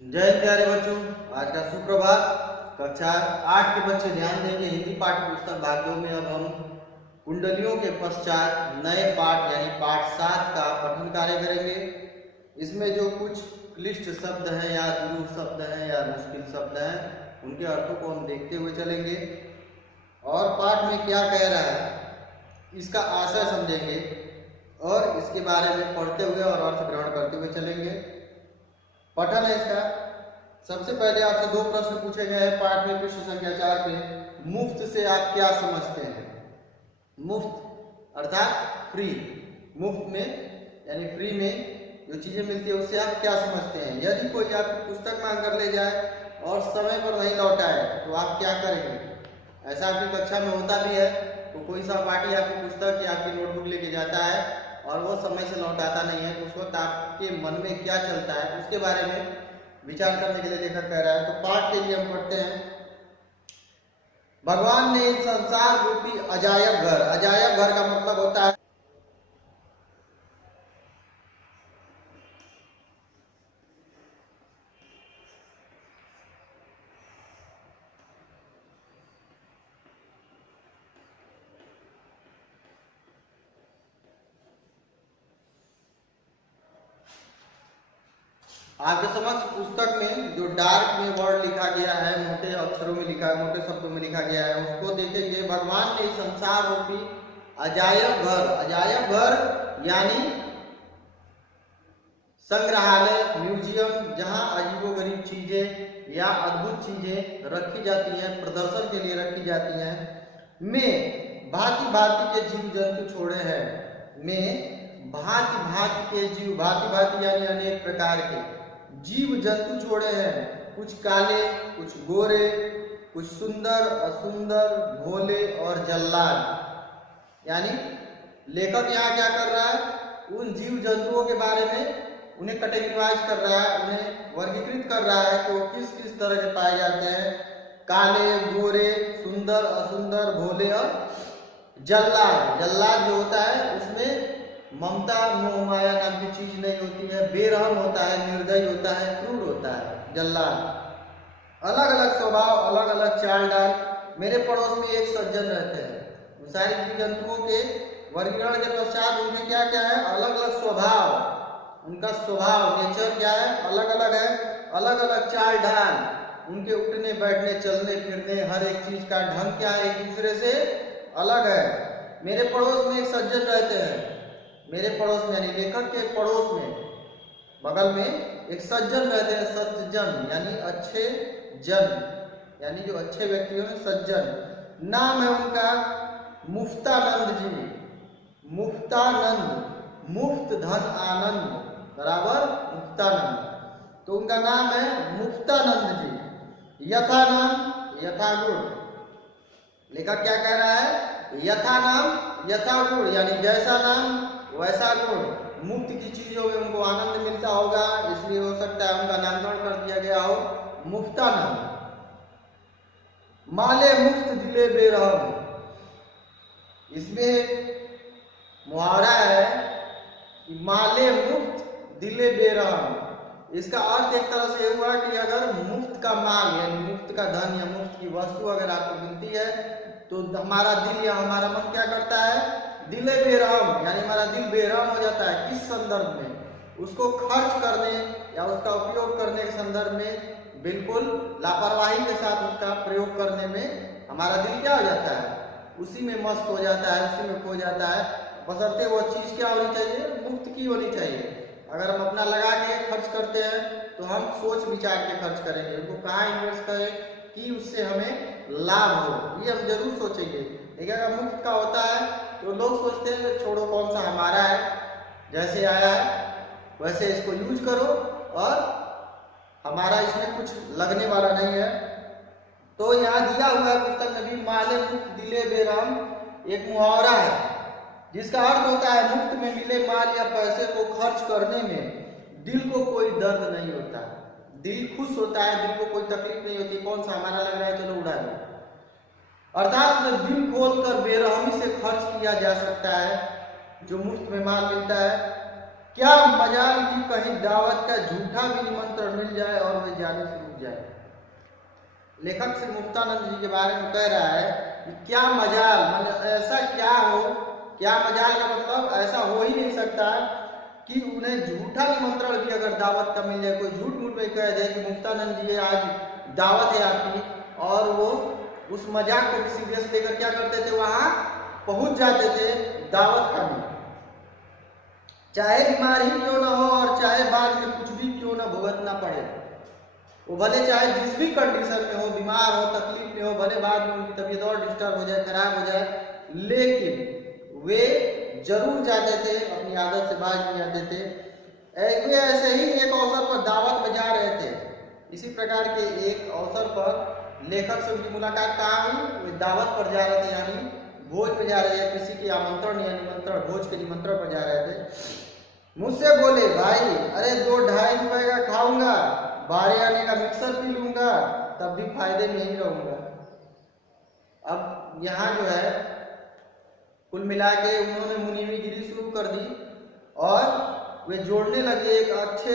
जय हिंद प्यारे बच्चों। आज का सुप्रभात। कक्षा 8 के बच्चे ध्यान देंगे। हिंदी पाठ्य पुस्तक भाग 2 में अब हम कुंडलियों के पश्चात नए पाठ यानी पाठ 7 का पठन कार्य करेंगे। इसमें जो कुछ क्लिष्ट शब्द हैं या दुरूह शब्द हैं या मुश्किल शब्द हैं उनके अर्थों को हम देखते हुए चलेंगे और पाठ में क्या कह रहा है इसका आशय समझेंगे और इसके बारे में पढ़ते हुए और अर्थ ग्रहण करते हुए चलेंगे। पठन है इसका। सबसे पहले आपसे दो प्रश्न पूछे गए हैं पाठ में पृष्ठ संख्या 4 पे। मुफ्त से आप क्या समझते हैं? मुफ्त अर्थात फ्री। मुफ्त में यानी फ्री में जो चीजें मिलती है उससे आप क्या समझते हैं? यदि कोई आपकी पुस्तक मांग कर ले जाए और समय पर नहीं लौटाए तो आप क्या करेंगे? ऐसा आपकी कक्षा में होता भी है। तो कोई सहपाठी आपकी पुस्तक या आपकी नोटबुक लेके जाता है और वो समय से लौटाता नहीं है तो उस वक्त आपके मन में क्या चलता है उसके बारे में विचार करने के लिए लेखक कह रहा है। तो पाठ के लिए हम पढ़ते हैं। भगवान ने इस संसार रूपी अजायब घर का मतलब होता है आपके समक्ष पुस्तक में जो डार्क में वर्ड लिखा गया है, मोटे अक्षरों में लिखा है, मोटे शब्दों में लिखा गया है, उसको देखेंगे। भगवान ने संसार रूपी अजायब घर यानी संग्रहालय, म्यूजियम, जहां अजीबोगरीब चीजें या अद्भुत चीजें रखी जाती हैं, प्रदर्शन के लिए रखी जाती हैं, में भांति भांति के जीव जंतु छोड़े हैं। में भांति भांति के जीव, भांति भांति यानी अनेक प्रकार के जीव जंतु छोड़े हैं। कुछ काले, कुछ गोरे, कुछ सुंदर, असुंदर, भोले और जल्लाद। यानी लेखक यहाँ क्या कर रहा है? उन जीव जंतुओं के बारे में उन्हें कैटेगराइज कर रहा है, उन्हें वर्गीकृत कर रहा है कि वो किस किस तरह के पाए जाते हैं। काले, गोरे, सुंदर, असुंदर, भोले और जल्लाद। जल्लाद जो होता है उसमें ममता, मोह माया नाम की चीज नहीं होती है, बेरहम होता है, निर्दयी होता है, क्रूर होता है जल्लाद। अलग अलग स्वभाव, अलग अलग चाल डाल। मेरे पड़ोस में एक सज्जन रहते हैं। सारी जीव जंतुओं के वर्गीकरण के पश्चात उनके क्या क्या है? अलग अलग स्वभाव। उनका स्वभाव, नेचर क्या है? अलग अलग है। अलग अलग चाल ढाल, उनके उठने बैठने चलने फिरने हर एक चीज का ढंग क्या है? एक दूसरे से अलग है। मेरे पड़ोस में एक सज्जन रहते हैं। मेरे पड़ोस में यानी लेखक के पड़ोस में बगल में एक सज्जन रहते हैं। सज्जन यानी अच्छे जन, यानी जो अच्छे व्यक्ति हैं सज्जन। नाम है उनका मुफ्तानंद जी। मुफ्तानंद, मुफ्त धन आनंद बराबर मुफ्तानंद। तो उनका नाम है मुफ्तानंद जी। यथा नाम यथा गुण। लेखक क्या कह रहा है? यथा नाम यथा गुण यानी जैसा नाम वैसा गुण। मुफ्त की चीजों में उनको आनंद मिलता होगा, इसलिए हो सकता है उनका नामकरण कर दिया गया हो मुफ्तानंद। माले मुफ्त दिले बेरहम। इसमें मुहावरा है कि माले मुफ्त दिले बेरहम। इसका अर्थ एक तरह से हुआ कि अगर मुफ्त का माल यानी मुफ्त का धन या मुफ्त की वस्तु अगर आपको मिलती है तो हमारा दिल या हमारा मन क्या करता है? दिले बेरहम यानी हमारा दिल बेरहम हो जाता है। किस संदर्भ में? उसको खर्च करने या उसका उपयोग करने के संदर्भ में बिल्कुल लापरवाही के साथ उसका प्रयोग करने में हमारा दिल क्या हो जाता है? उसी में मस्त हो जाता है, उसी में खो जाता है। बशर्ते वो चीज क्या होनी चाहिए? मुफ्त की होनी चाहिए। अगर हम अपना लगा के खर्च करते हैं तो हम सोच विचार के खर्च करेंगे, उनको कहाँ इन्वेस्ट करें कि उससे हमें लाभ हो, ये हम जरूर सोचेंगे। लेकिन अगर मुफ्त का होता है तो लोग सोचते हैं कि छोड़ो, कौन सा हमारा है, जैसे आया है वैसे इसको यूज करो और हमारा इसमें कुछ लगने वाला नहीं है। तो यहाँ दिया हुआ है पुस्तक में भी माले मुफ्त दिले बेरहम एक मुहावरा है जिसका अर्थ होता है मुफ्त में मिले माल या पैसे को खर्च करने में दिल को कोई दर्द नहीं होता, दिल खुश होता है, दिल को कोई तकलीफ नहीं होती। कौन सा हमारा लग रहा है, चलो उड़ा दो। अर्थात दिल खोलकर बेरहमी से खर्च किया जा सकता है जो मुफ्त में माल मिलता है। क्या मजाल की कहीं दावत का झूठा भी निमंत्रण मिल जाए और वे जाने से रुक जाए। लेखक श्री मुक्तानंद जी के बारे में कह रहा है कि क्या मजाल, मतलब ऐसा क्या हो, क्या मजाल का मतलब ऐसा हो ही नहीं सकता कि उन्हें झूठा निमंत्रण भी अगर दावत का मिल जाए, कोई झूठ मूठ में कह दे कि मुक्तानंद जी आज दावत है आपकी, और वो उस मजाक को सीरियस लेकर क्या करते थे, वहां पहुंच जाते थे दावत खाने, चाहे बीमार ही क्यों ना हो और चाहे बाद में कुछ भी क्यों ना भुगतना पड़े। वो भले चाहे जिस भी कंडीशन में हो, बीमार हो, तकलीफ में हो, भले बाद में उनकी तबीयत और डिस्टर्ब हो जाए, खराब हो जाए, लेकिन वे जरूर जाते थे, अपनी आदत से बाज नहीं आते थे। वे ऐसे ही एक अवसर पर दावत में जा रहे थे। इसी प्रकार के एक अवसर पर लेखक से उनकी मुलाकात कहाँ हुई, वे दावत पर जा रहे थे, यानी भोज पे जा रहे थे, किसी के आमंत्रण या निमंत्रण, भोज के निमंत्रण पर जा रहे थे। मुझसे बोले, भाई अरे 2-2.5 रुपए का खाऊंगा, बारे आने का मिक्सर पी लूंगा, तब भी फायदे में ही रहूंगा। अब यहाँ जो है कुल मिला के उन्होंने मुनीमीगिरी शुरू कर दी और वे जोड़ने लगे एक अच्छे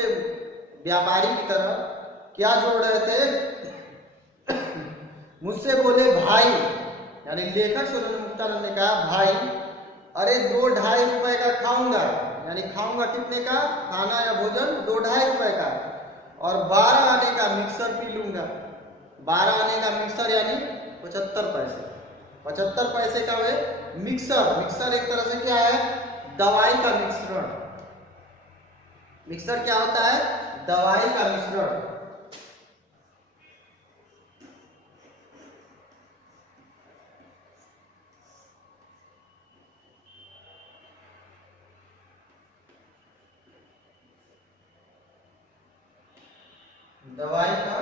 व्यापारी की तरह। क्या जोड़ रहे थे? मुझसे बोले भाई, यानी लेखक से उन्होंने मुक्तानंद ने कहा भाई अरे 2-2.5 रुपए का खाऊंगा, यानी खाऊंगा कितने का, खाना या भोजन 2-2.5 रुपए का, और 12 आने का मिक्सर पी लूंगा। 12 आने का मिक्सर यानी 75 पैसे, 75 पैसे का वे मिक्सर। मिक्सर एक तरह से क्या है, दवाई का मिश्रण। मिक्सर क्या होता है, दवाई का मिश्रण। दवाई का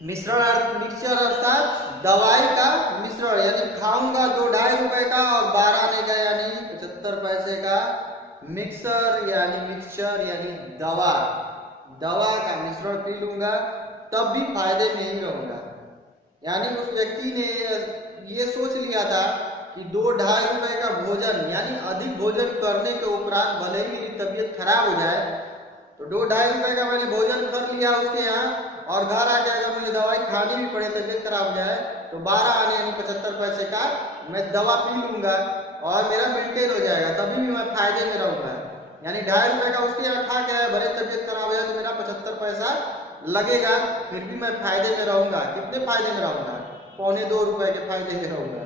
मिश्रण, मिक्सचर अर्थात दवाई का मिश्रण, यानी खाऊंगा 2-2.5 रुपए का और 12 आने का यानी 75 पैसे का मिक्सर, यानी मिक्सचर यानी दवा, दवा का मिश्रण पी लूंगा, तब भी फायदे में ही रहूंगा। यानी उस व्यक्ति ने ये सोच लिया था कि 2-2.5 रुपए का भोजन, यानी अधिक भोजन करने के उपरांत भले ही मेरी तबीयत खराब हो जाए, तो 2-2.5 रुपए का मैंने भोजन कर लिया उसके यहाँ, और घर आके अगर मुझे दवाई खानी भी पड़े, तबीयत खराब हो जाए, तो 12 आने यानी 75 पैसे का मैं दवा पी लूंगा और मेरा मेंटेन हो जाएगा, तभी भी मैं फायदे में रहूंगा। यानी 2.5 रुपए का उसके यहाँ खा के भले तबीयत खराब हो जाए तो मेरा 75 पैसा लगेगा, फिर भी मैं फायदे में रहूंगा। कितने फायदे में रहूंगा, 1.25 रुपए के फायदे में रहूंगा।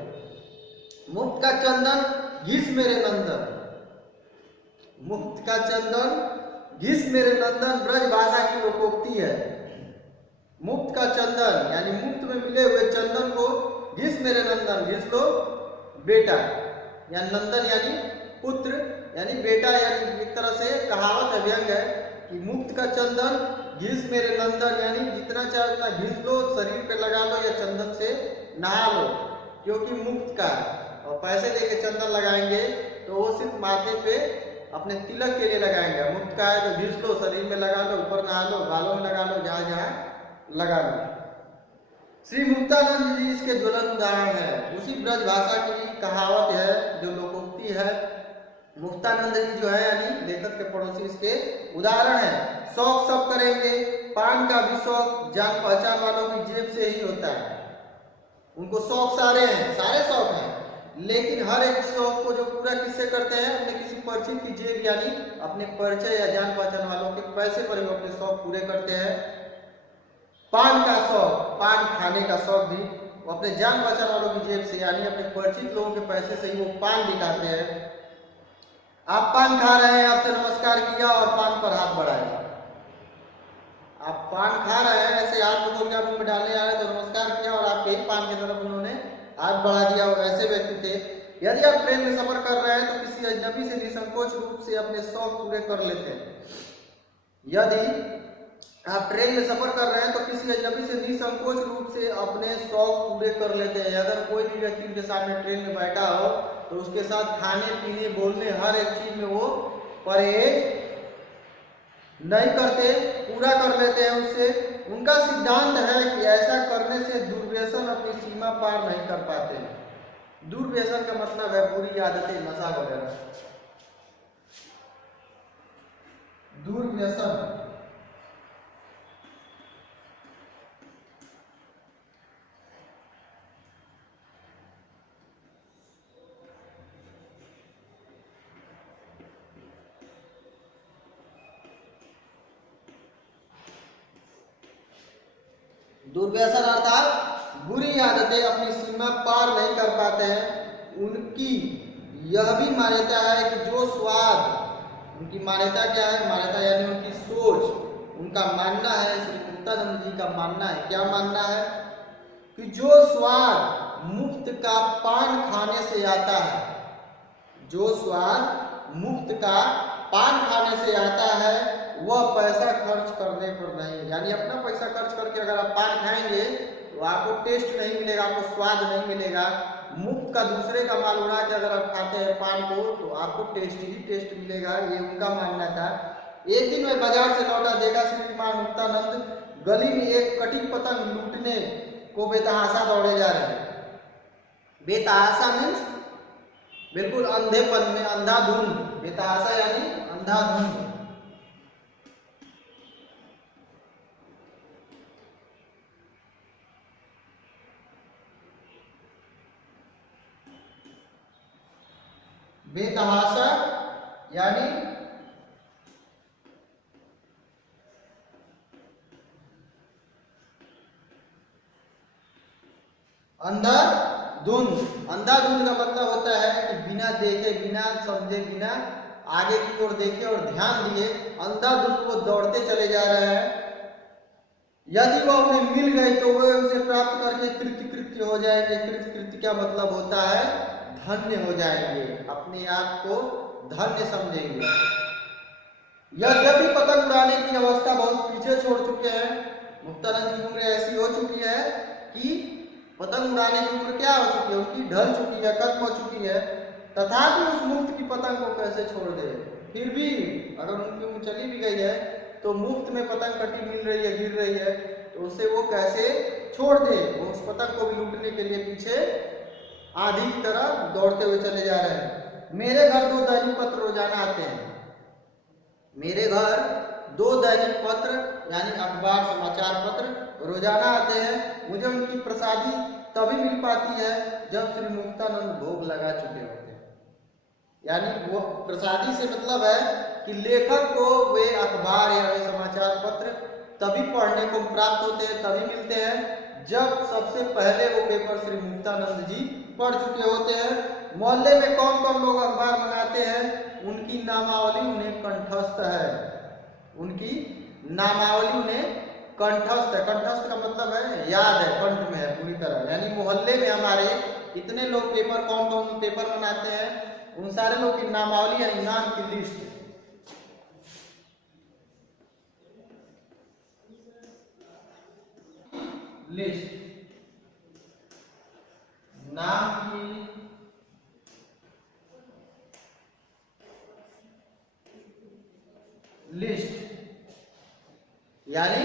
मुफ्त का चंदन घिस मेरे नंदन, मुफ्त का चंदन घिस मेरे नंदन ब्रज भाषा की लोकोक्ति है। मुफ्त का चंदन यानी मुफ्त में मिले हुए चंदन को घिस मेरे नंदन, घिस लो बेटा, या नंदन यानी पुत्र, यानी बेटा, यानी एक तरह से कहावत है, व्यंग है कि मुफ्त का चंदन घिस मेरे नंदन, यानी जितना चाहे उतना घिस लो, शरीर पे लगा लो या चंदन से नहा लो, क्योंकि मुफ्त का। और पैसे देके चंदन लगाएंगे तो वो सिर्फ माथे पे अपने तिलक के लिए लगाएंगे। मुफ्त का है तो घिस लो, शरीर में लगा लो, ऊपर नहा लो, बालों में लगा लो, जहां जहां लगा लो। श्री मुक्तानंद जी इसके ज्वलन उदाहरण है। उसी ब्रज भाषा की कहावत है जो लोकोक्ति है। मुक्तानंद जी जो है यानी लेखक के पड़ोसी, इसके उदाहरण है। शौक सब करेंगे, पान का भी शौक जान पहचान वालों की जेब से ही होता है। उनको शौक सारे हैं, सारे शौक हैं, लेकिन हर एक शौक को जो पूरा किससे करते हैं, अपने किसी परिचित की जेब यानी अपने परिचय या जान पहचान वालों के पैसे पर वो अपने शौक पूरे करते हैं। पान का शौक, पान खाने का शौक भी वो अपने जान पहचान वालों की जेब से यानी अपने परिचित लोगों के पैसे से ही वो पान भी खाते हैं। आप पान खा रहे हैं, आपसे नमस्कार किया और पान पर हाथ बढ़ाया। आप पान खा रहे हैं, ऐसे हाथ को खोल के मुंह में डालने आ रहे तो नमस्कार किया और आपके ही पान की तरफ उन्होंने हाथ बढ़ा दिया। ऐसे व्यक्ति थे। यदि आप ट्रेन में सफर कर रहे हैं तो किसी अजनबी से निसंकोच रूप से अपने शौक पूरे कर लेते हैं। यदि आप ट्रेन में सफर कर रहे हैं तो किसी अजनबी से निसंकोच रूप से अपने शौक पूरे कर लेते हैं। अगर कोई भी व्यक्ति उनके सामने ट्रेन में बैठा हो तो उसके साथ खाने पीने बोलने हर एक चीज में वो परहेज नहीं करते, पूरा कर लेते हैं उससे। उनका सिद्धांत है कि ऐसा करने से दुर्व्यसन अपनी सीमा पार नहीं कर पाते हैं। दुर्व्यसन का मतलब है बुरी आदतें, नशा वगैरह। दुर्व्यसन दुर्व्यसन अर्थात बुरी आदतें अपनी सीमा पार नहीं कर पाते हैं। उनकी यह भी मान्यता है कि जो स्वाद, उनकी मान्यता क्या है, मान्यता यानी उनकी सोच, उनका मानना है, श्री मुक्तानंद जी का मानना है, क्या मानना है कि जो स्वाद मुफ्त का पान खाने से आता है, जो स्वाद मुफ्त का पान खाने से आता है, वह पैसा खर्च करने पर नहीं। यानी अपना पैसा खर्च करके अगर आप पान खाएंगे तो आपको टेस्ट नहीं मिलेगा, आपको स्वाद नहीं मिलेगा। मुफ्त का दूसरे का माल उड़ा के अगर आप खाते हैं पान को तो आपको टेस्ट ही टेस्ट मिलेगा, ये उनका मानना था। एक दिन मैं बाजार से लौटा, देखा श्रीमान मुक्तानंद गली में एक कटी पतंग लूटने को बेतहाशा दौड़े जा रहे हैं। बेतहाशा मीन्स बिल्कुल अंधेपन में, अंधाधुंध। बेतहाशा यानी अंधाधुंध। बेतहाशा यानी अंधाधुंध। अंधाधुंध का मतलब होता है कि बिना देखे, बिना समझे, बिना आगे की ओर देखे और ध्यान दिए अंधाधुंध वो दौड़ते चले जा रहे हैं। यदि वो उन्हें मिल गई तो वे उसे प्राप्त करके कृत्य हो जाएंगे। कृत्य क्या मतलब होता है, धन्य हो जाएंगे, अपने आप को धन्य समझेंगे। यद्यपि पतंग उड़ाने की अवस्था बहुत पीछे छोड़ चुके हैं, मुक्तानंद की उम्र ऐसी हो चुकी है कि पतंग उड़ाने की उम्र क्या हो चुकी है, उनकी ढल चुकी है, खत्म हो चुकी है, तथापि उस मुफ्त की पतंग को कैसे छोड़ दे। फिर भी अगर उनकी उम्र चली भी गई है तो मुफ्त में पतंग कटी मिल रही है, गिर रही है, तो उसे वो कैसे छोड़ दे। वो उस पतंग को भी लूटने के लिए पीछे आधी की तरह दौड़ते हुए चले जा रहे हैं। मेरे घर 2 दैनिक पत्र रोजाना आते हैं। मेरे घर 2 दैनिक पत्र यानी अखबार, समाचार पत्र रोजाना आते हैं। मुझे उनकी प्रसादी तभी मिल पाती है जब श्री मुक्तानंद भोग लगा चुके होते हैं। यानी वो प्रसादी से मतलब है कि लेखक को वे अखबार या वे समाचार पत्र तभी पढ़ने को प्राप्त होते हैं, तभी मिलते हैं जब सबसे पहले वो पेपर श्री मुक्तानंद जी पढ़ चुके होते हैं। मोहल्ले में कौन कौन लोग अखबार मंगाते हैं, उनकी नामावली उन्हें कंठस्थ है। उनकी नामावली उन्हें कंठस्थ है। कंठस्थ का मतलब है याद है, कंठ में है पूरी तरह। यानी मोहल्ले में हमारे इतने लोग पेपर, कौन कौन पेपर बनाते हैं, उन सारे लोग की नामावली यानी नाम की लिस्ट, नाम की लिस्ट। यानी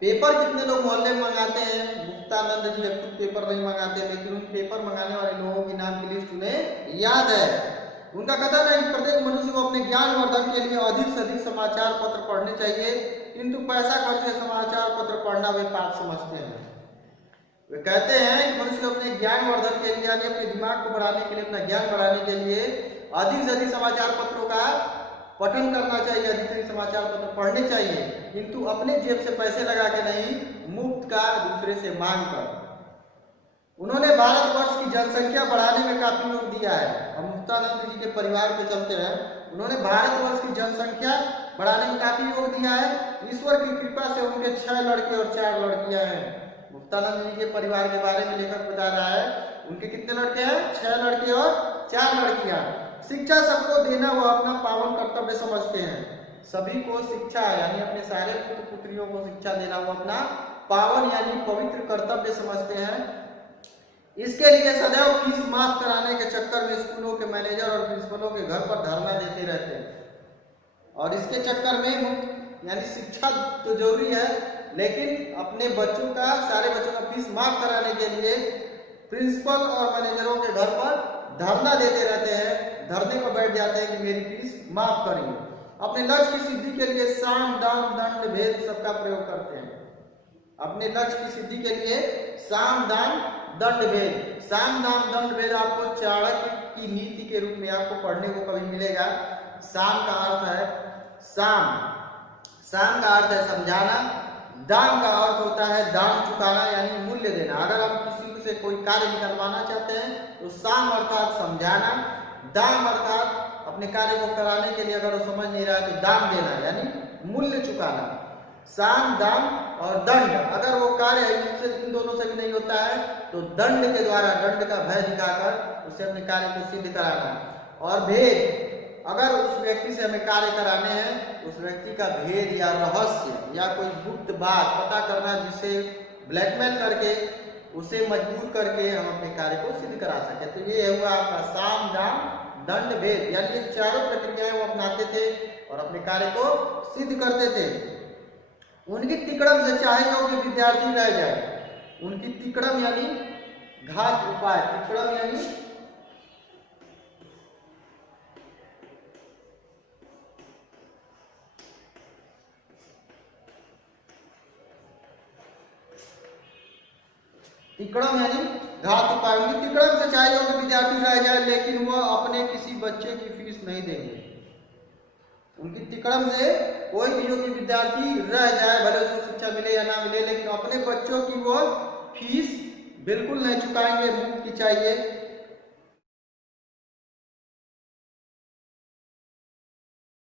पेपर कितने लोग मोहल्ले में मंगाते हैं, मुक्तानंद जी खुद पेपर नहीं मंगाते, लेकिन उन पेपर मंगाने वाले लोगों की नाम की लिस्ट उन्हें याद है। उनका कथन है कि प्रत्येक मनुष्य को अपने ज्ञान वर्धन के लिए अधिक से अधिक समाचार पत्र पढ़ने चाहिए, किंतु पैसा खर्च के समाचार पत्र पढ़ना वे पाप समझते हैं। वे कहते हैं कि मनुष्य अपने ज्ञान वर्धन के लिए, यानी अपने दिमाग को बढ़ाने के लिए, अपना ज्ञान बढ़ाने के लिए अधिक से अधिक समाचार पत्रों का पठन करना चाहिए, अधिक से अधिक समाचार पत्र पढ़ने चाहिए, किंतु अपने जेब से पैसे लगा के नहीं, मुफ्त का दूसरे से मांग कर। उन्होंने भारतवर्ष की जनसंख्या बढ़ाने में काफी योग दिया है। हम मुक्तानंद जी के परिवार पे चलते हैं, उन्होंने भारतवर्ष की जनसंख्या बढ़ाने में काफी योग दिया है। ईश्वर की कृपा से उनके 6 लड़के और 4 लड़कियां हैं। मुक्तानंद जी के परिवार के बारे में लेखक बता रहा है, उनके कितने लड़के हैं, 6 लड़के और 4 लड़कियां। शिक्षा सबको देना वो अपना पावन कर्तव्य समझते हैं। सभी को शिक्षा यानी अपने सारे पुत्र पुत्रियों को शिक्षा देना वो अपना पावन यानी पवित्र कर्तव्य समझते हैं। इसके लिए सदैव फीस माफ कराने के चक्कर में स्कूलों के मैनेजर और प्रिंसिपलों के घर पर धरना देते रहते हैं, और इसके चक्कर में यानी शिक्षा तो जरूरी है, लेकिन अपने बच्चों का, सारे बच्चों का फीस माफ कराने के लिए प्रिंसिपल और मैनेजरों के घर पर धरना देते रहते हैं, धरने पर बैठ जाते हैं कि मेरी फीस माफ करिए। अपने लक्ष्य की सिद्धि के लिए साम दाम दंड भेद सबका प्रयोग करते हैं। अपने लक्ष्य की सिद्धि के लिए साम दाम दंड भेद, साम दाम दंड भेद आपको चाणक्य की नीति के रूप में आपको पढ़ने को कभी मिलेगा। साम का अर्थ है साम, साम का अर्थ है समझाना, दाम का अर्थ होता है दाम चुकाना यानी मूल्य देना। अगर हम किसी से कोई कार्य निकलवाना चाहते हैं तो साम अर्थात समझाना, दाम अर्थात अपने कार्य को कराने के लिए अगर वो समझ नहीं रहा है तो दाम देना यानी मूल्य चुकाना। साम दाम और दंड, अगर वो कार्य इन दोनों से भी नहीं होता है तो दंड के द्वारा, दंड का भय दिखाकर उसे अपने कार्य को सिद्ध कराना। और भेद, अगर उस व्यक्ति से हमें कार्य कराने हैं, उस व्यक्ति का भेद या रहस्य या कोई गुप्त बात पता करना, जिसे ब्लैकमेल करके उसे मजबूर करके हम अपने कार्य को सिद्ध करा सके। तो ये हुआ आपका साम दाम दंड भेद, यानी ये चारों प्रक्रियाएं वो अपनाते थे और अपने कार्य को सिद्ध करते थे। उनकी तिकड़म से चाहे योग्य विद्यार्थी रह जाए, उनकी तिकड़म यानी घात उपाय, तिकड़म यानी तिकड़म यानी घात उपाय। उनकी तिकड़म से चाहे योग्य विद्यार्थी रह जाए लेकिन वह अपने किसी बच्चे की फीस नहीं देंगे। उनकी तिकड़म से कोई भी योग्य विद्यार्थी रह जाए, भले उसको शिक्षा मिले या ना मिले, लेकिन अपने बच्चों की वो फीस बिल्कुल नहीं चुकाएंगे, मुफ्त की चाहिए।